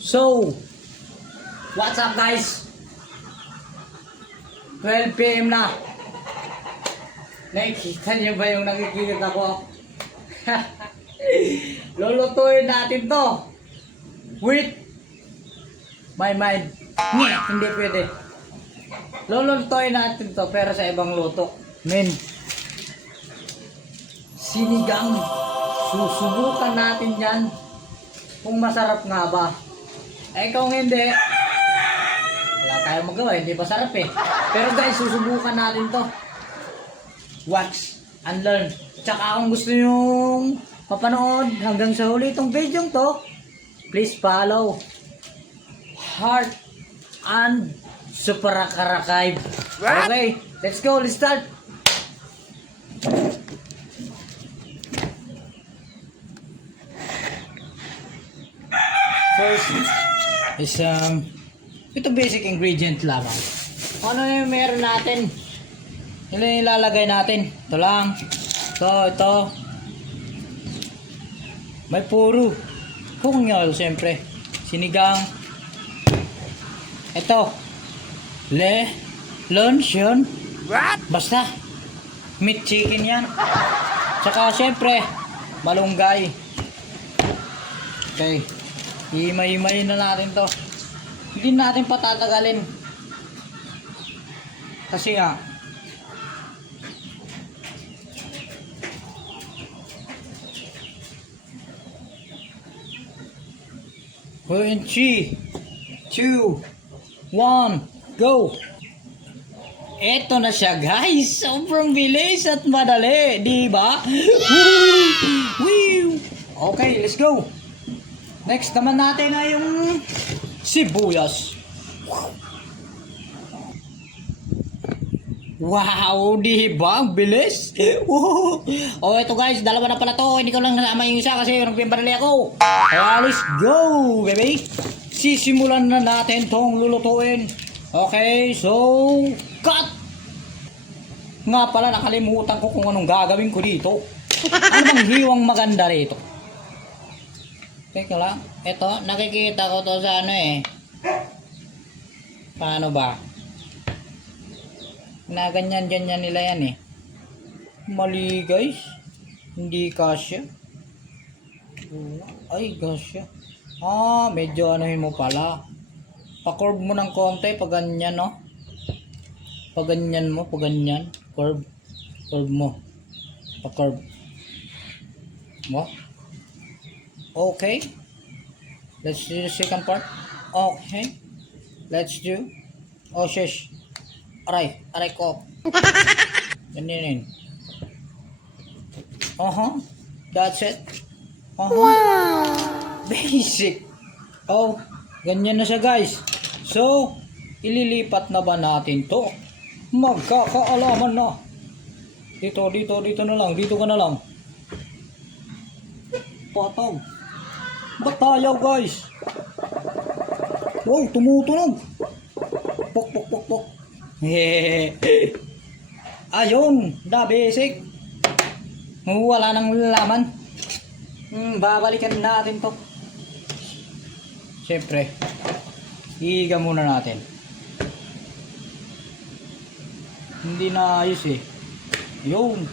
So, what's up guys? 12 PM na. Nakikita niyo ba yung nakikita ko? Lulutuin natin to with my mind. Hindi pwede. Lulutuin natin to pero sa ibang luto. Sinigang. Susubukan natin yan kung masarap nga ba. Kung hindi, wala tayong magawa, hindi pa sarap eh. Pero guys, susubukan natin to. Watch and learn. Tsaka kung gusto nyong mapanood hanggang sa huli itong video to, please follow Heart and Superakarakay. Okay, let's go, let's start. First is ito basic ingredient lamang. Ano yung meron natin? Ano yung ilalagay natin? Ito lang. Ito. May puro cooking oil siyempre. Sinigang. Ito. Luncheon. What? Basta. Meat chicken yan. Tsaka siyempre malunggay. Okay. Himay-himayin na natin to. Hindi natin patatagalin. Kasi nga we're in 3, 2, 1, go! Eto na siya guys. Sobrang bilis at madali. Diba? Woo! Okay, let's go. Next naman natin ay yung sibuyas. Wow, diba? Ang bilis. Oh, ito guys, dalawa na pala to. Hindi ko lang nasama yung isa kasi nagpimpadali ako. Kaya let's go, baby. Sisimulan na natin tong lulutuin. Okay, so cut! Nga pala, nakalimutan ko kung anong gagawin ko dito. Ano bang hiwang maganda rito? Teka lang. Ito, nakikita ko to sa ano eh. Paano ba? Na ganyan-ganyan nila yan eh. Mali guys. Hindi kasya. Ay, kasya. Medyo anuhin mo pala. Pa-curve mo ng konti pag ganyan, no? Pag ganyan mo, pag ganyan. Curve. Curve mo. Pa-curve. Mo? Okay. Let's do the second part. Okay. Let's do. Oh, shush. Aray ko. Ganyan. That's it. Wow. Basic. Oh, ganyan na siya guys. So, ililipat na ba natin to? Magkakaalaman na. Dito na lang. Dito ka na lang. Patog. Ba't tayo guys? Wow, tumutunog. Pok. Ayun, the basic. Wala nang laman. Babalikan natin to. Siyempre, iiga muna natin. Hindi na ayos eh. Yung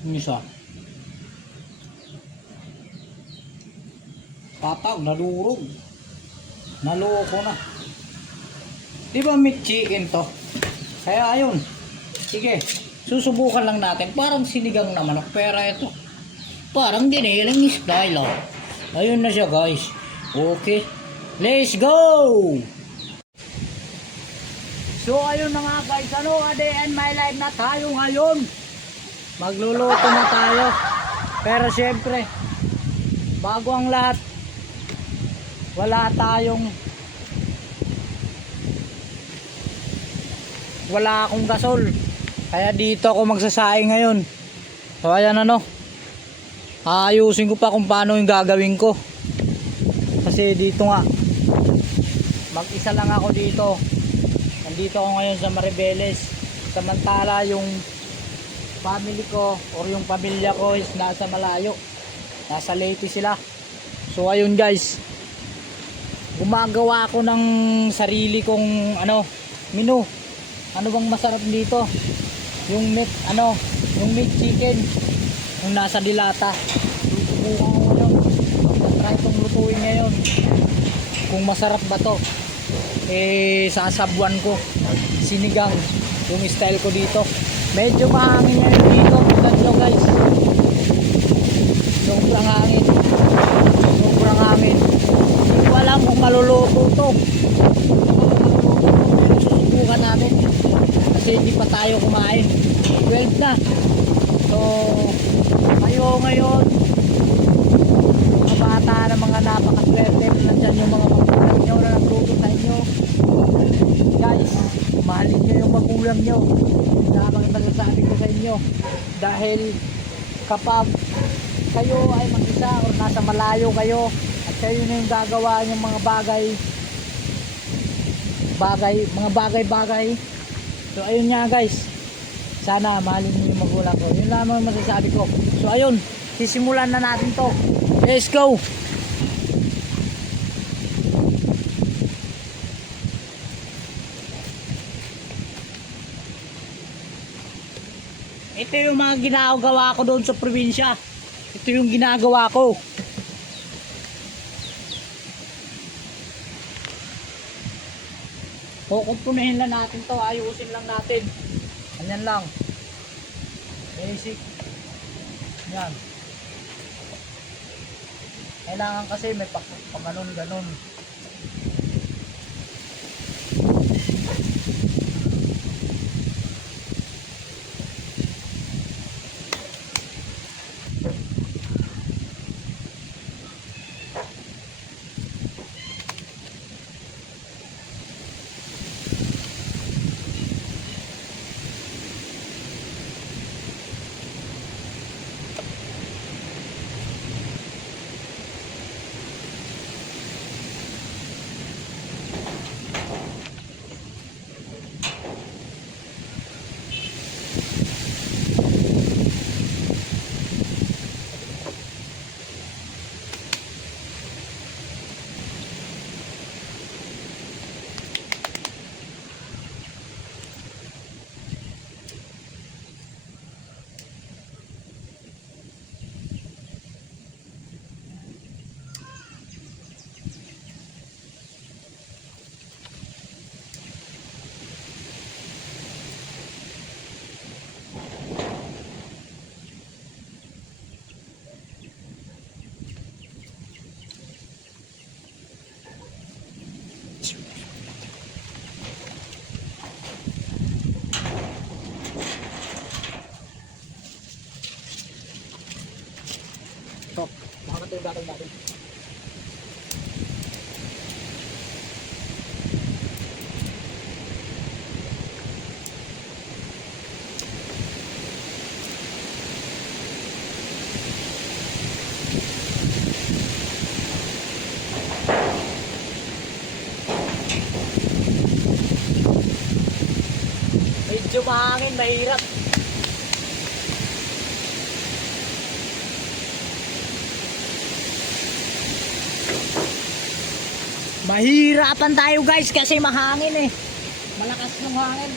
isa. Patag, nadurog. Naloko na. Di ba meat chicken to? Kaya ayun. Sige, susubukan lang natin. Parang sinigang na manok. Pero ito, parang giniling style. Ayun na siya guys. Okay, let's go! So ayun na nga guys. A day and my life na tayo ngayon. Magluluto na tayo. Pero syempre, bago ang lahat, wala akong gasol. Kaya dito ako magsasaing ngayon. So ayan ayusin ko pa kung paano yung gagawin ko. Kasi dito nga, mag-isa lang ako dito. Nandito ako ngayon sa Maribeles. Samantala yung family ko or yung pamilya ko is nasa malayo. Nasa Leyte sila. So ayun guys, gumagawa ako ng sarili kong menu. Ano bang masarap dito? Yung meat yung meat chicken yung nasa dilata. Susubukan ko yun. Try itong lutuin ngayon. Kung masarap ba to, sasabuan ko sinigang yung style ko dito. Medyo mahangin ngayon dito. Tignan nyo guys, sobrang hangin. Hindi ko alam kung maluluto to. Pero susubukan natin kasi hindi pa tayo kumain. 12 na. So kayo ngayon, mga bata na mga napakaswerte, nandyan yung mga magulang nyo na nagluto sa inyo. Guys, mahalin nyo yung magulang nyo. Lamang masasabi ko sa inyo, dahil kapag kayo ay mag-isa o nasa malayo kayo at kayo na yung gagawa ng mga bagay. So ayun nga guys, sana mahalin niyo yung magulang ko. Yun lamang masasabi ko. So ayun, sisimulan na natin to. Let's go. Ito yung mga ginagawa ko doon sa probinsya. Ito yung ginagawa ko. Kukumpunahin lang natin to, ayusin lang natin. Ganyan lang. Basic. Yan. Kailangan kasi may pag-ganon. Ito, makakata yung gatong natin. Medyo mahangin, mahirap. Mahirapan tayo guys kasi mahangin malakas ng hangin,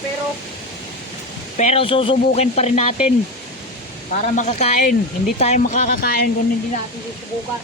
pero susubukin pa rin natin para makakain. Hindi tayo makakakain kung hindi natin susubukan.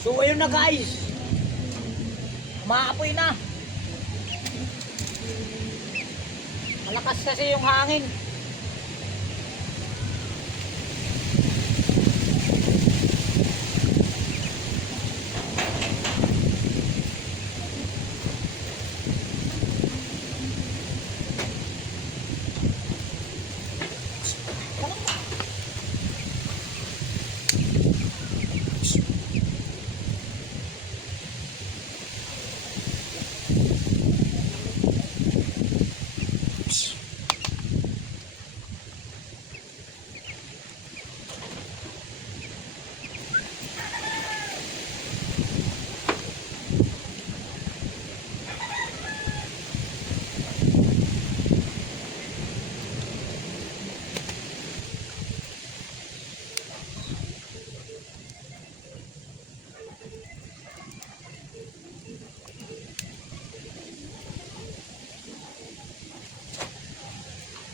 So ayun na guys, maapoy na. Malakas kasi yung hangin.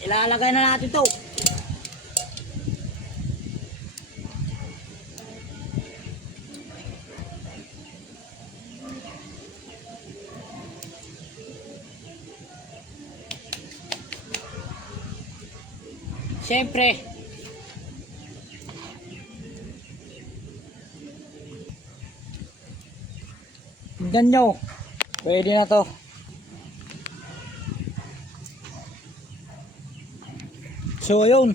Ilalagay na natin to. Siyempre, tingnan nyo, pwede na to. So yun,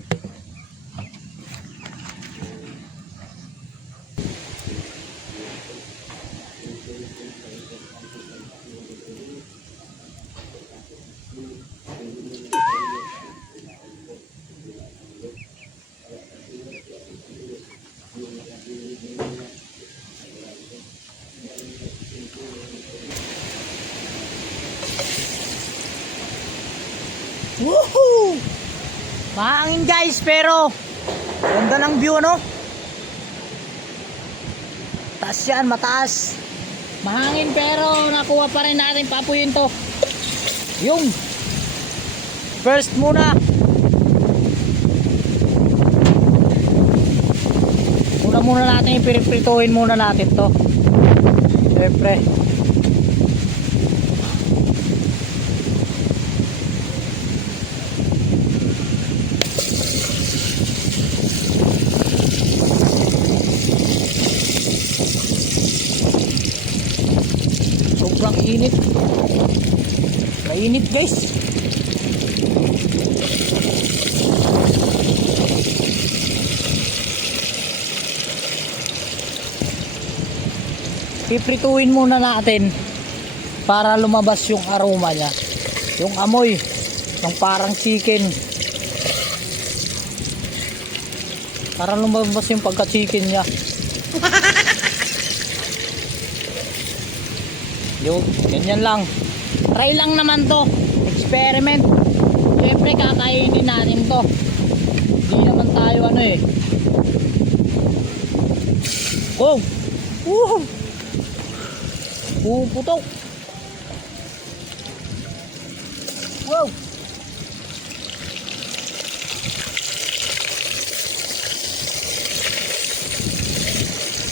woohoo! Mahangin guys, pero ganda ng view, ano? Taas yan, mataas. Mahangin pero nakuha pa rin natin, papuyin to. Yung first muna. Muna natin ipirituhin muna natin to. Siyempre. Sobrang init. Mainit guys. Piprituin muna natin para lumabas yung aroma niya, yung amoy ng parang chicken, para lumabas yung pagka chicken niya. Yung ganyan lang, try lang naman to, experiment. Siyempre kakainin natin to, hindi naman tayo ano eh. Oh, puputok. Wow.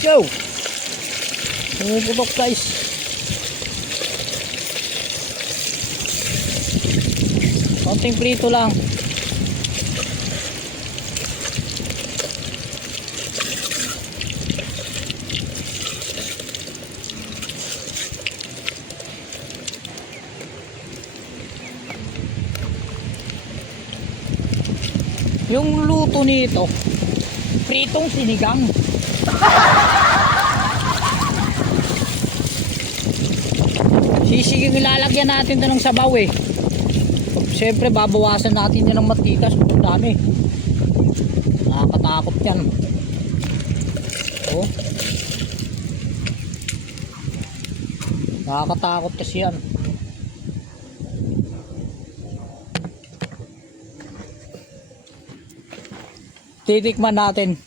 Go. Puputok guys. Konting prito lang. Yung luto nito, pritong sinigang. Sisiging ilalagyan natin ito ng sabaw eh. Siyempre babawasan natin yan ng matikas. Ang dami. Nakakatakot yan. Oh. Nakakatakot kasi yan. Titikman natin.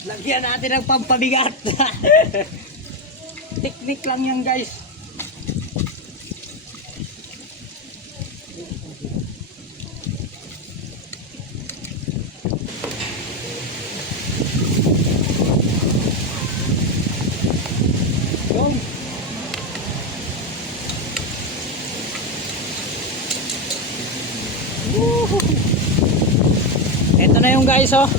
Lagyan natin ng pampabigat. Teknik lang yan guys. Go. Ito na yung guys oh.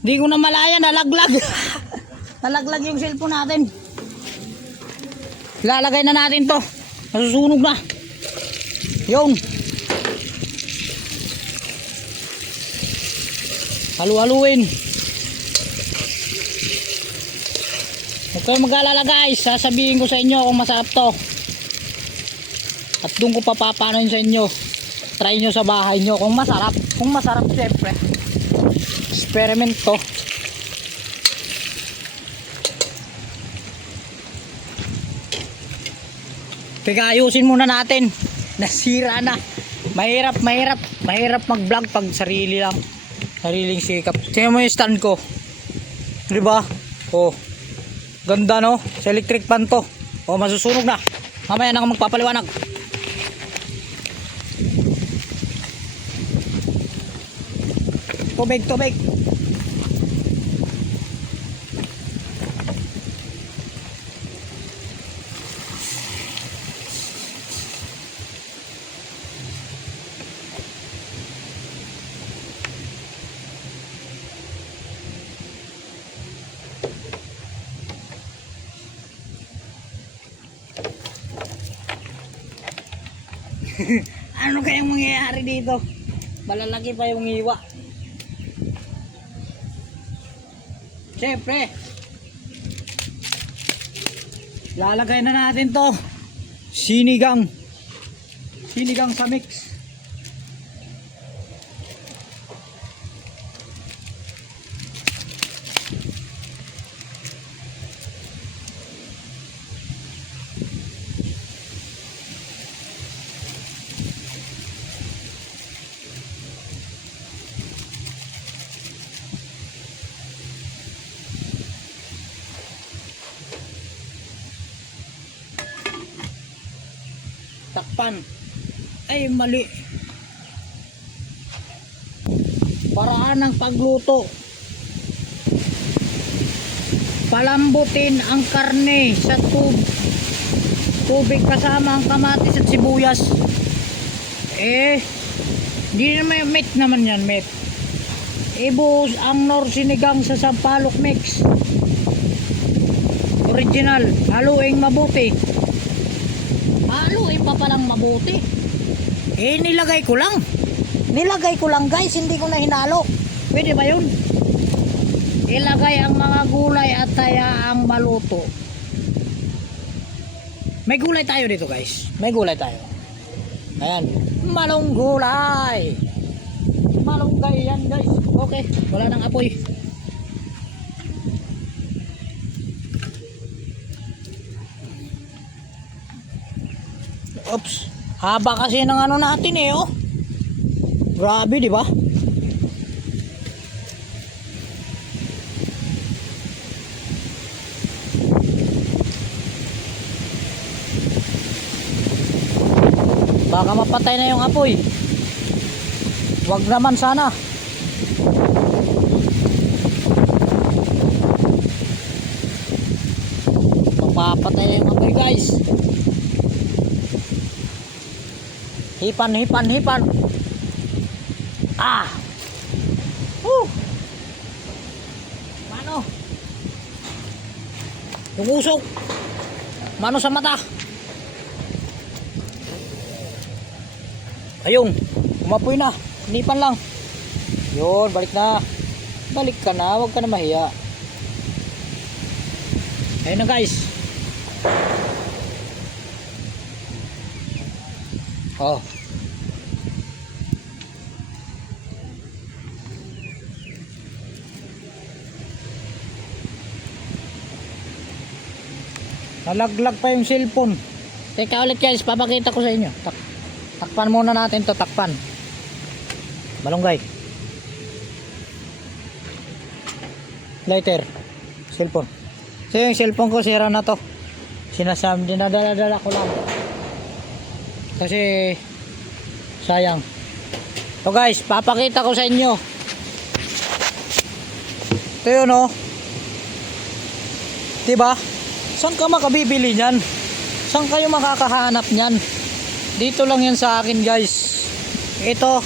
Hindi ko na malaya, nalaglag. Nalaglag yung cellphone natin. Ilalagay na natin to. Nasusunog na. Yung. Halu-haluin. Huwag kayong mag-alala guys. Sasabihin ko sa inyo kung masarap to. At doon ko papapanoin sa inyo. Try nyo sa bahay nyo kung masarap. Kung masarap syempre. Experiment to. Teka, ayusin muna natin. Nasira na. Mahirap mag-vlog pag sarili lang. Sariling sikap. Tingnan mo yung stand ko. Diba? Oh. Ganda no? Sa electric pan to. Oh, masusunog na. Mamaya na ako magpapaliwanag. Tubig. Ano kayang mangyayari dito? Malalaki pa yung iwa. Siyempre, lalagay na natin to. Sinigang sa mix. Takpan. Ay mali. Paraan ng pagluto. Palambutin ang karne sa tubig kasama ang kamatis at sibuyas. Hindi naman met naman yan, met. Ibuhos ang nor sinigang sa sampalok mix. Original. Haluing mabuti. Haluin pa palang mabuti. Nilagay ko lang guys, hindi ko na hinalo. Pwede ba yun? Ilagay ang mga gulay at hayaang maluto. May gulay tayo dito guys. May gulay tayo. Ayan. Malunggulay. Malunggay yan guys. Okay. Wala nang apoy. Oops. Haba kasi ng ano natin oh. Grabe, di ba? Baka mapatay na yung apoy. Wag naman sana. Mapapatay na yung apoy guys. Hipan. Mano? Tungusok. Mano sa mata. Ayun, umapoy na. Nipan lang. Yun, balik na. Balik ka na, huwag ka na mahiya. Ayun na guys. Oh. Nalaglag pa yung cellphone. Teka ulit guys, papakita ko sa inyo. Takpan muna natin to, takpan. Malunggay. Lighter. Cellphone. So yung cellphone ko sira na to. Sinasabi, dinadala-dala ko lang. Kasi sayang. So guys, papakita ko sa inyo. Ito yun oh. Diba? Saan ka makabibili niyan? Saan kayo makakahanap niyan? Dito lang yan sa akin guys. Ito,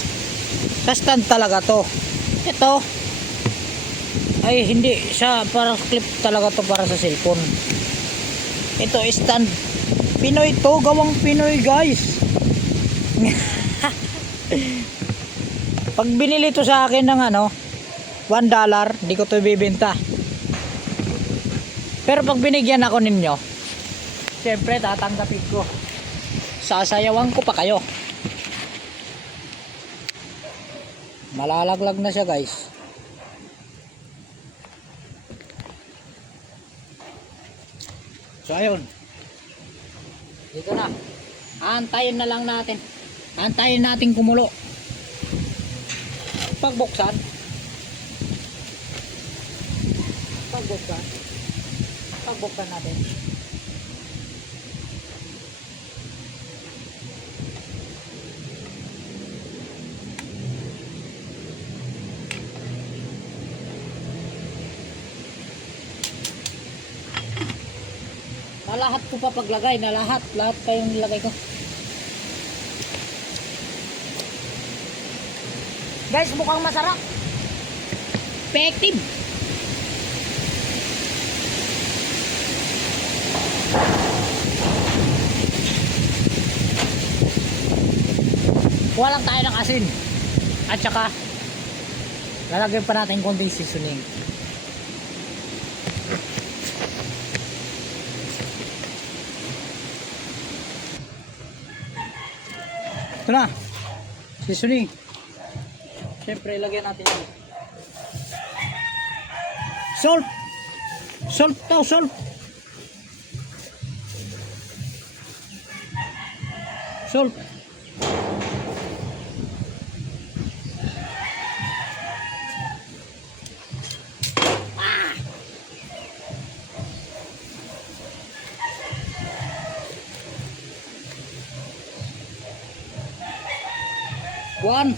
sa stand talaga to. Ito. Ay, hindi siya para clip talaga to, para sa cellphone. Ito stand. Pinoy to, gawang Pinoy guys. Pag binili to sa akin ng ano, $1, di ko to ibibenta. Pero pag binigyan ako ninyo, siyempre tatanggapin ko. Sasayawan ko pa kayo. Malalaglag na siya guys. So ayun. Dito na. Antayin na lang natin. Antayin natin kumulo. Pagbuksan. Pagbuksan natin. Na lahat ko pa paglagay, na lahat kayong nilagay ko. Guys, mukhang masarap. Effective. Kuha lang tayo ng asin. At saka lalagyan pa natin konting seasoning. Ito na. Seasoning. Siyempre, lagyan natin yun. Salt. Salt daw, salt. Salt. One.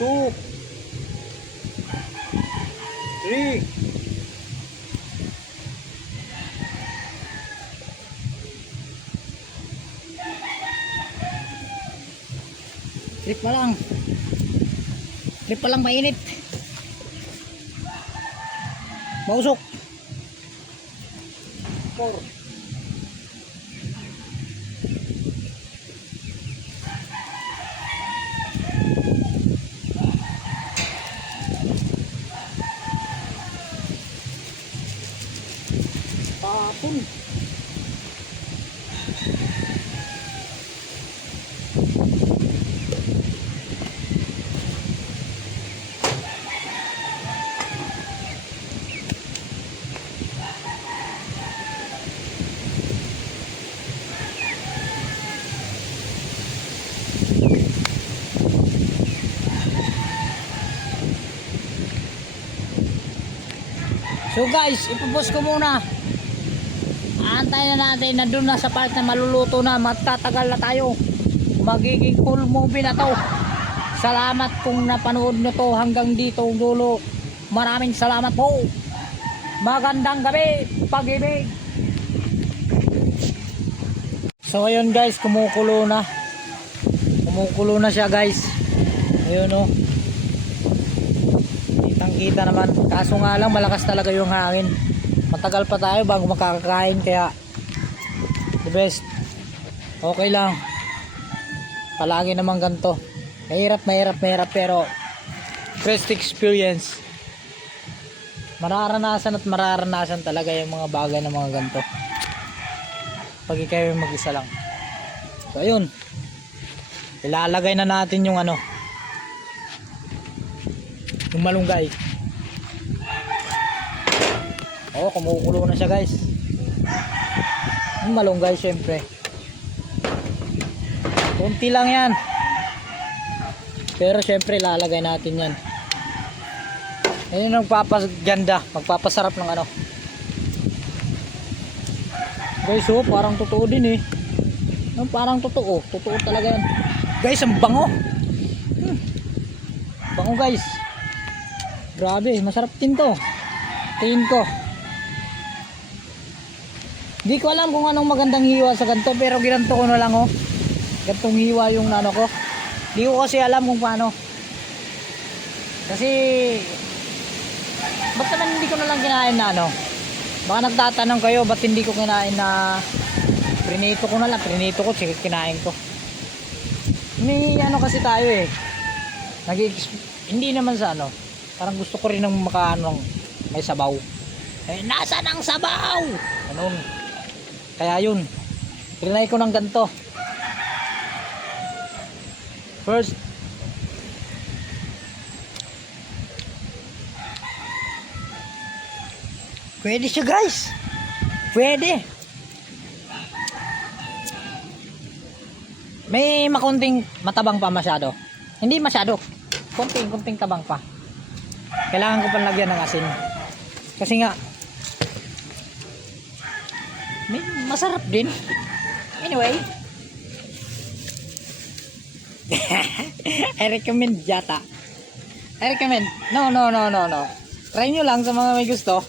Two. Three. Trip pa lang. Trip pa lang, mainit. Mausok. 4. Tapon. So guys, ipopost ko muna. Aantayin na natin na doon na sa part na maluluto na, matatagal na tayo. Magiging full movie na to. Salamat kung napanood nyo to hanggang dito dulo. Maraming salamat po. Magandang gabi, pag-ibig. So ayun guys, kumukulo na. Kumukulo na siya guys. Ayun o. Kitang kita naman. Kaso nga lang, malakas talaga yung hangin. Matagal pa tayo bago makakakain, kaya the best. Okay lang. Palagi naman ganito. Mahirap pero first experience. Mararanasan at mararanasan talaga yung mga bagay na mga ganito. Pag ikaw mag-isa lang. So ayun. Ilalagay na natin yung ano, yung malunggay. Oh, kumukulo na siya guys. Yung malunggay syempre. Kunti lang yan. Pero syempre lalagay natin yan. Yan yung magpapaganda, magpapasarap ng ano. Guys, oh, parang totoo din eh. Parang totoo. Totoo talaga yan. Guys, ang bango. Bango guys. Grabe, masarap din to. Tingin ko. Di ko alam kung anong magandang hiwa sa ganito, pero ginanto ko na lang oh. Gantong hiwa yung ano ko. Hindi ko kasi alam kung paano. Kasi ba't naman hindi ko na lang kinain na ano? Baka nagtatanong kayo ba't hindi ko kinain na prinito ko na lang. Prinito ko, sige kinain ko. May ano kasi tayo eh. Hindi naman sa ano. Parang gusto ko rin ng makaano may sabaw. Eh, nasaan ang sabaw? Ganun. Kaya yun. Trinay ko ng ganito. First, pwede siya guys. Pwede. May makunting matabang pa masyado. Hindi masyado. Kunting tabang pa. Kailangan ko pa lagyan ng asin. Kasi nga may masarap din. Anyway, I recommend yata. I recommend. No. Try nyo lang sa mga may gusto.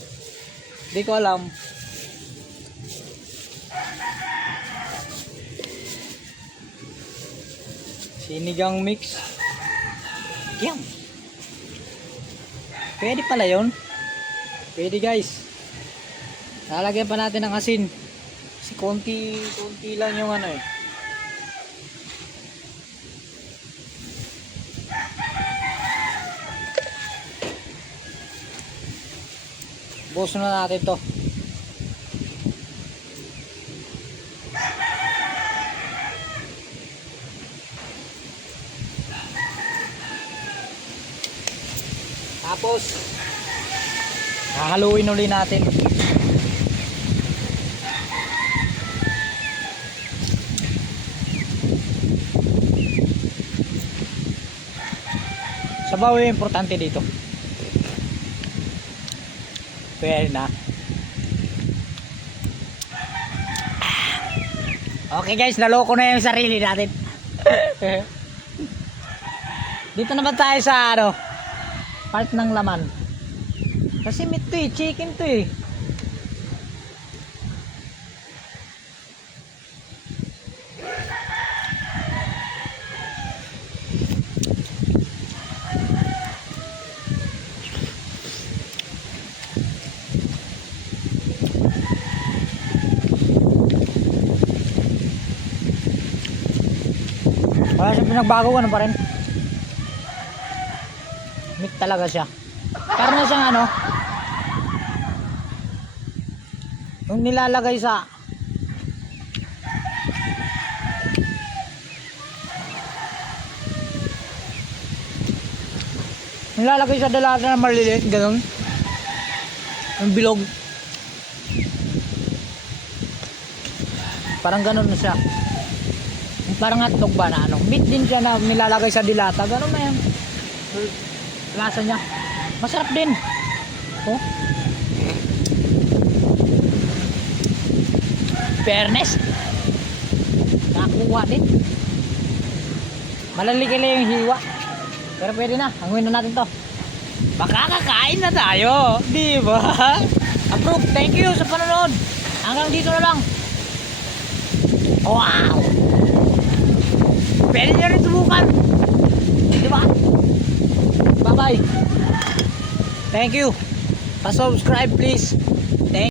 Hindi ko alam. Sinigang mix. Yan. Pwede pala yun. Pwede guys. Lalagyan pa natin ng asin. Kasi konti lang yung ano eh. Buhos na natin to. Tapos hahaluin ulit natin. Sabaw yung importante dito. Pwede na. Okay guys, naloko na yung sarili natin. Dito naman tayo sa ano, part ng laman. Kasi meat to eh, chicken to eh. Wala siyang pinagbago, ano pa rin. Meat talaga siya. Parang na siyang ano, yung nilalagay sa dalata na maliliit, ganun. Yung bilog. Parang ganun na siya. Parang hotdog ba na ano, meat din siya na nilalagay sa dilata, gano'n na yan. Lasa niya masarap din. Oh, fairness, nakakuha din. Malalikili yung hiwa, pero pwede na, hanguin na natin to. Baka kakain na tayo, di ba? Approve. Thank you sa panonood. Hanggang dito na lang. Wow, pwede nyo rin subukan, diba? Bye bye. Thank you. Pa-subscribe please.